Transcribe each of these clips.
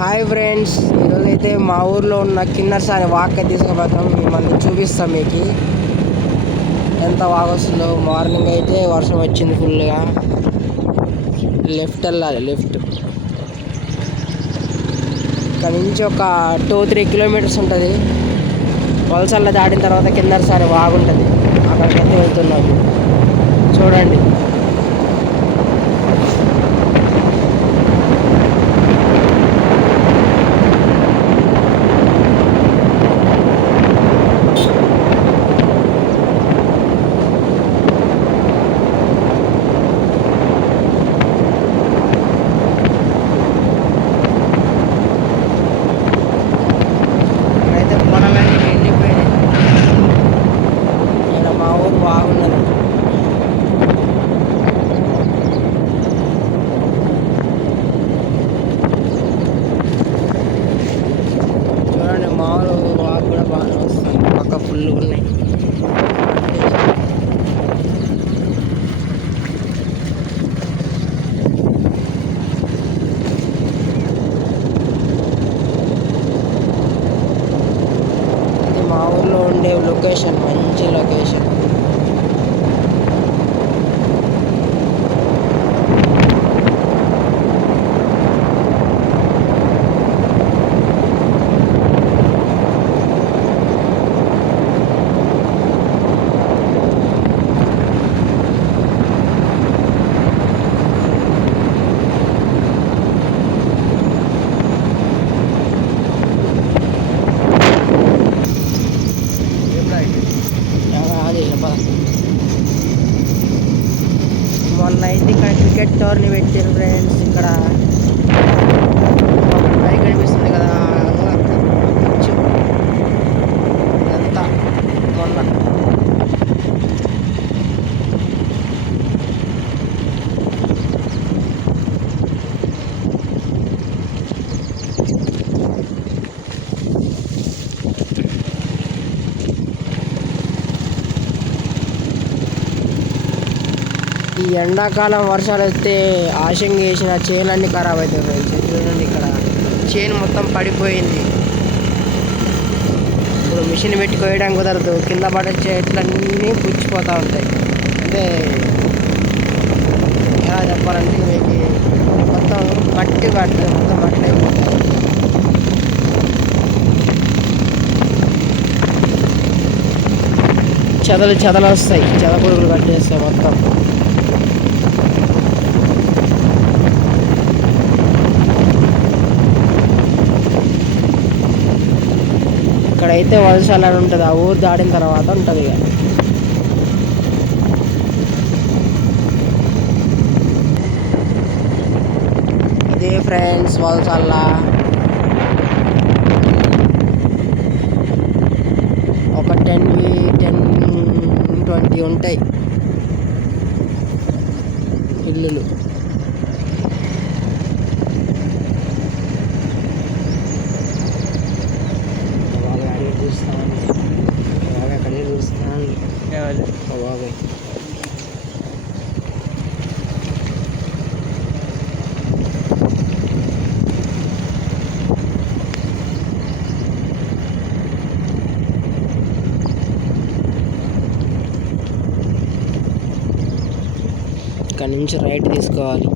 Hi friends ఈరోజైతే మా ఊర్లో ఉన్న కిన్నర్సాని వాక్ తీసుకుపోతాం. మిమ్మల్ని చూపిస్తాం మీకు. ఎంత వాక్ వస్తుందో. మార్నింగ్ అయితే వర్షం వచ్చింది ఫుల్గా. లెఫ్ట్ వెళ్ళాలి లెఫ్ట్. ఇక్కడ నుంచి ఒక టూ త్రీ కిలోమీటర్స్ ఉంటుంది. వలసల్లో దాటిన తర్వాత కిన్నరసాని వాగుంటుంది. అక్కడికైతే వెళ్తున్నాము చూడండి అయితే పొలమని ఎండిపోయినాయి ఇక్కడ మా ఊరు బాగున్నది చూడండి మా ఊరు వాగు కూడా బాగా వస్తుంది పక్క ఫుల్ ఉన్నాయి ఇది మా ఊర్లో ఉండే లొకేషన్ మంచి లొకేషన్ అది పద. మొన్న అయితే ఇక్కడ క్రికెట్ టోర్ని పెట్టారు ఫ్రెండ్స్ ఇక్కడ పైకి కనిపిస్తుంది కదా చూ. ఇదంతా మొన్న ఈ ఎండాకాలం వర్షాలు వస్తే ఆశంగా వేసిన చేనులన్నీ ఖరాబ్ అవుతాయి ఫ్రెండ్స్. చూడండి ఇక్కడ. చేను మొత్తం పడిపోయింది. ఇప్పుడు మిషన్ పెట్టి కోయడం కుదరదు. కింద పడే చెట్లన్నీ పుచ్చిపోతూ ఉంటాయి. అంటే ఎలా చెప్పాలంటే మీకు మొత్తం మట్టి పడుతుంది మొత్తం మట్టి అయిపోతుంది చెదలు చెదలు వస్తాయి. చెద పురుగులు కట్టేస్తాయి మొత్తం. ఇక్కడైతే వలసలు అని ఉంటుంది ఆ ఊరు దాటిన తర్వాత ఉంటుంది ఇక. ఇదే ఫ్రెండ్స్ వలసల్లా ఒక టెన్ టెన్ ట్వంటీ ఉంటాయి. ఇల్లులు. ఇక్కడ నుంచి రైట్ తీసుకోవాలి.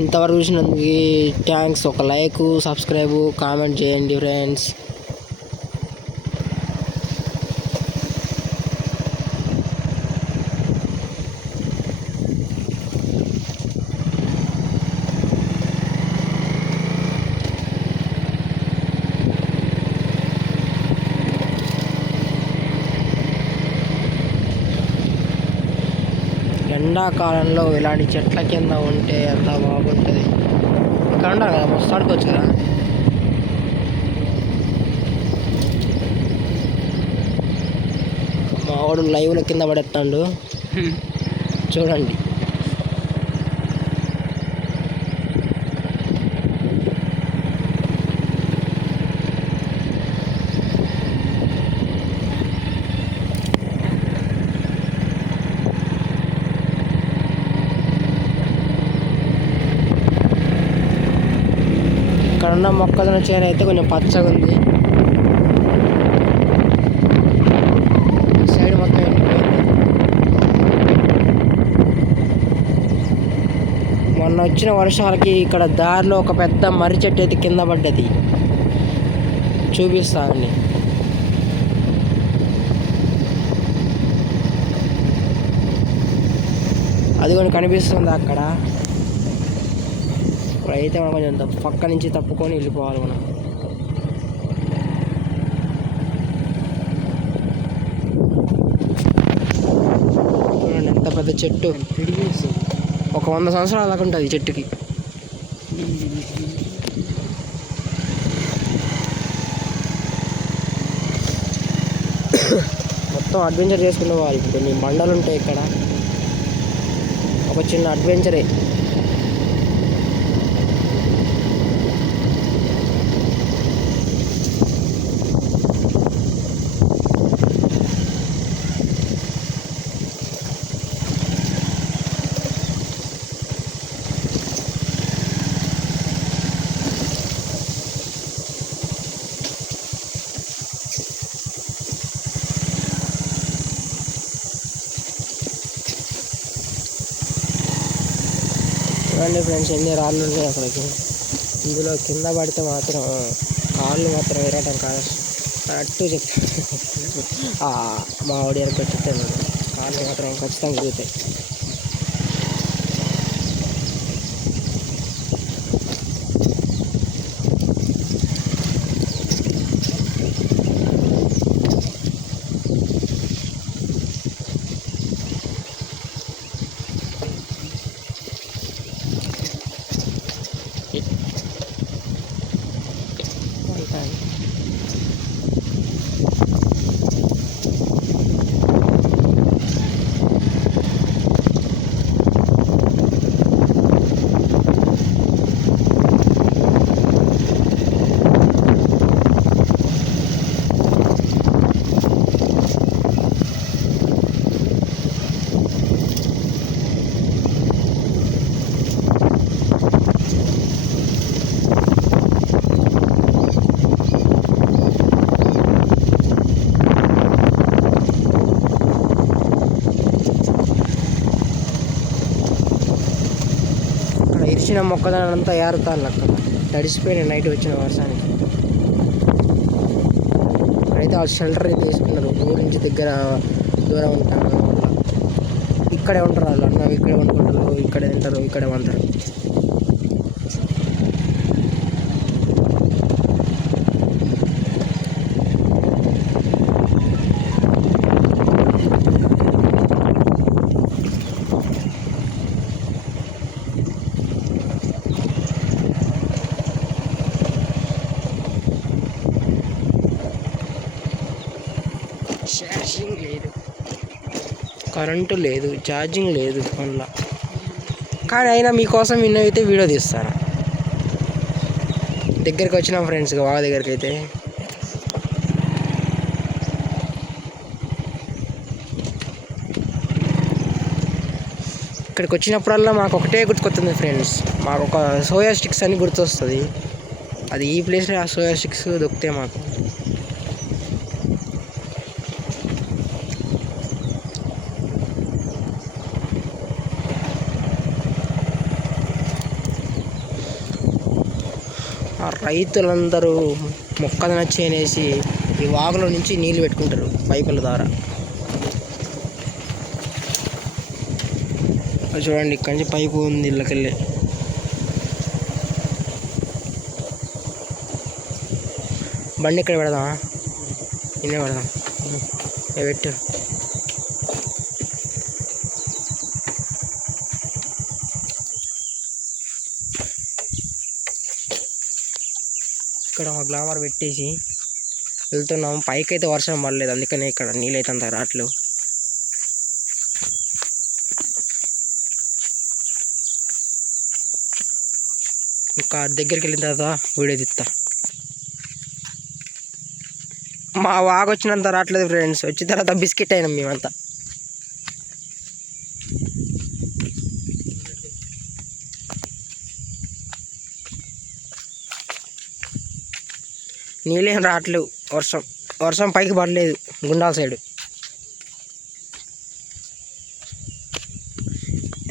ఇంతవరకు చూసినందుకు థ్యాంక్స్ ఒక లైక్ సబ్స్క్రైబ్ కామెంట్ చేయండి ఫ్రెండ్స్ ఎండాకాలంలో ఇలాంటి చెట్ల కింద ఉంటే ఎంత బాగుంటుంది. ఇక్కడ ఉండాలి కదా మస్తు ఆడుకోవచ్చు కదా? మా వాడు లైవ్లో కింద పడేస్తాడు చూడండి. ఉన్న మొక్కజొన్న చేను అయితే కొంచెం పచ్చగా ఉంది. సైడ్ మొత్తం మొన్న వచ్చిన వర్షాలకి ఇక్కడ దారిలో ఒక పెద్ద మర్రి చెట్టు అయితే కింద పడ్డది. చూపిస్తామండి అది కూడా కనిపిస్తుంది అక్కడ. ఇప్పుడైతే మనం కొంచెం తప్పు- పక్క నుంచి తప్పుకొని వెళ్ళిపోవాలి మనం. చూడండి ఎంత పెద్ద చెట్టు. ఒక వంద సంవత్సరాల దాకా ఉంటుంది చెట్టుకి. మొత్తం అడ్వెంచర్ చేసుకునే వాళ్ళు. కొన్ని బండలు ఉంటాయి ఇక్కడ. ఒక చిన్న అడ్వెంచరే చూడండి ఫ్రెండ్స్ ఎన్ని రాళ్ళు ఉన్నాయి అక్కడికి? ఇందులో కింద పడితే మాత్రం కాళ్ళు మాత్రం విరటం కాదు. అట్టు చెప్తా. మా ఆడియర్ పెట్టితే కాళ్ళు మాత్రం ఖచ్చితంగా విరుగుతాయి ఉంటాయి. అక్కడ అంతా ఏరుతాను అక్కడ తడిసిపోయిన నైట్ వచ్చిన వర్షానికి. ఇక్కడైతే వాళ్ళు షెల్టర్ అయితే తీసుకున్నారు. ఊరి నుంచి దగ్గర దూరం ఉంటాను ఇక్కడే ఉంటారు వాళ్ళు? అన్న ఇక్కడే వండుకుంటారు. ఇక్కడే తింటారు. ఇక్కడే వంటారు ఛార్జింగ్ లేదు కరెంటు లేదు ఛార్జింగ్ లేదు ఫోన్లో. కానీ అయినా మీకోసం నిన్నైతే వీడియో తీస్తాను. దగ్గరికి వచ్చిన ఫ్రెండ్స్ బాగా దగ్గరికి అయితే. ఇక్కడికి వచ్చినప్పుడల్లా మాకు ఒకటే గుర్తుకొస్తుంది ఫ్రెండ్స్. మాకు ఒక సోయా స్టిక్స్ అని గుర్తొస్తుంది. అది ఈ ప్లేస్లో ఆ సోయా స్టిక్స్ దొరికితే మాకు. రైతులందరూ మొక్కదన చేనేసి ఈ వాగులో నుంచి నీళ్ళు పెట్టుకుంటారు పైపుల ద్వారా. చూడండి ఇక్కడి నుంచి పైపు ఉంది ఇళ్ళకెళ్ళి. బండి ఇక్కడ పెడదామా? నిన్నే పెడదాం. ఏ పెట్టు. ఇక్కడ మా గ్లామర్ పెట్టేసి వెళ్తున్నాం. పైకి అయితే వర్షం పడలేదు. అందుకనే ఇక్కడ నీళ్ళు అయితే అంత రావట్లేవు ఇంకా దగ్గరికి వెళ్ళిన తర్వాత వీడియో తీస్తా. మా వాగొచ్చినంత రావట్లేదు ఫ్రెండ్స్ వచ్చిన తర్వాత బిస్కెట్ అయినాం మేమంతా. నీళ్ళేం రావట్లేవు. వర్షం వర్షం పైకి పడలేదు గుండాల సైడు.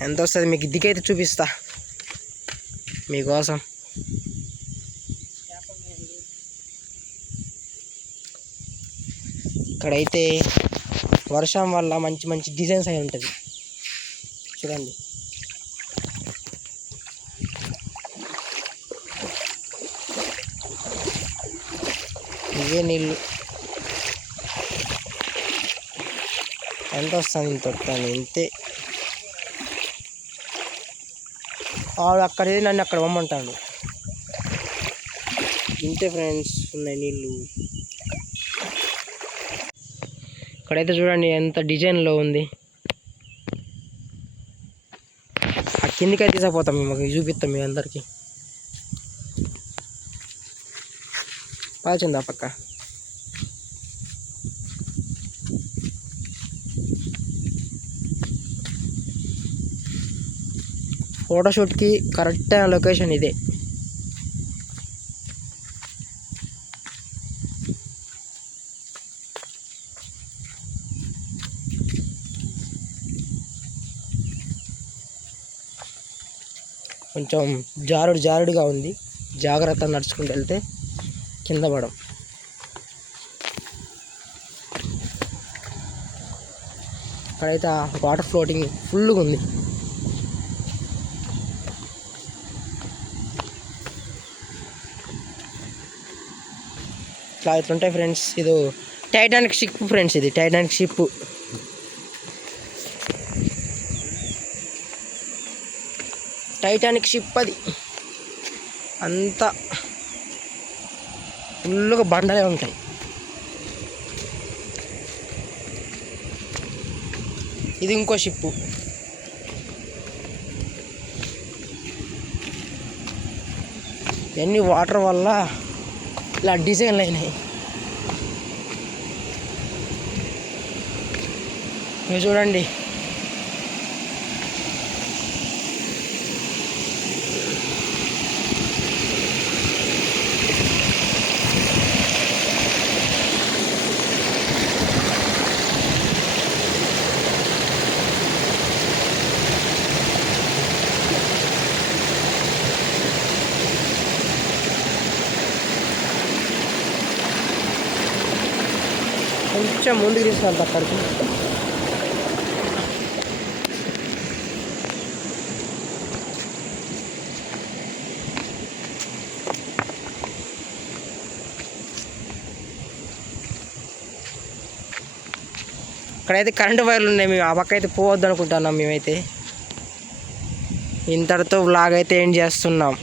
ఎంత వస్తుంది మీకు దిగైతే చూపిస్తా. మీకోసం. ఇక్కడైతే వర్షం వల్ల మంచి మంచి డిజైన్స్ అయి ఉంటుంది. చూడండి. ఇవే నీళ్ళు? ఎంత వస్తుంది ఇంత ఇంతే. వాడు అక్కడ నన్ను అక్కడ పొమ్మంటాడు? ఇంతే ఫ్రెండ్స్ ఉన్నాయి నీళ్ళు. ఇక్కడైతే చూడండి ఎంత డిజైన్లో ఉంది. ఆ అయితే తీసుకుపోతాం మేము మాకు చూపిస్తాం మీ అందరికీ. పాచిందా పక్క. ఫోటోషూట్కి కరెక్ట్ అయిన లొకేషన్ ఇదే. కొంచెం జారుడు జారుడుగా ఉంది. జాగ్రత్త నడుచుకుంటూ వెళ్తే కింద పడం ఇక్కడైతే వాటర్ ఫ్లోటింగ్ ఫుల్గా ఉంది. ఇట్లా ఇట్లుంటాయి ఫ్రెండ్స్ ఇది టైటానిక్ షిప్ ఫ్రెండ్స్ ఇది టైటానిక్ షిప్ టైటానిక్ షిప్ అది. అంతా ఫుల్గా బండలే ఉంటాయి. ఇది ఇంకో షిప్పు. ఇవన్నీ వాటర్ వల్ల ఇలా డిజైన్లు అయినాయి. మీరు చూడండి. కొంచెం ముందుకు తీసుకెళ్తా అక్కడికి. ఇక్కడైతే కరెంటు వైర్లు ఉన్నాయి మేము ఆ పక్క అయితే పోవద్దు అనుకుంటున్నాం మేమైతే. ఇంతటితో వ్లాగ్ అయితే ఏం చేస్తున్నాం.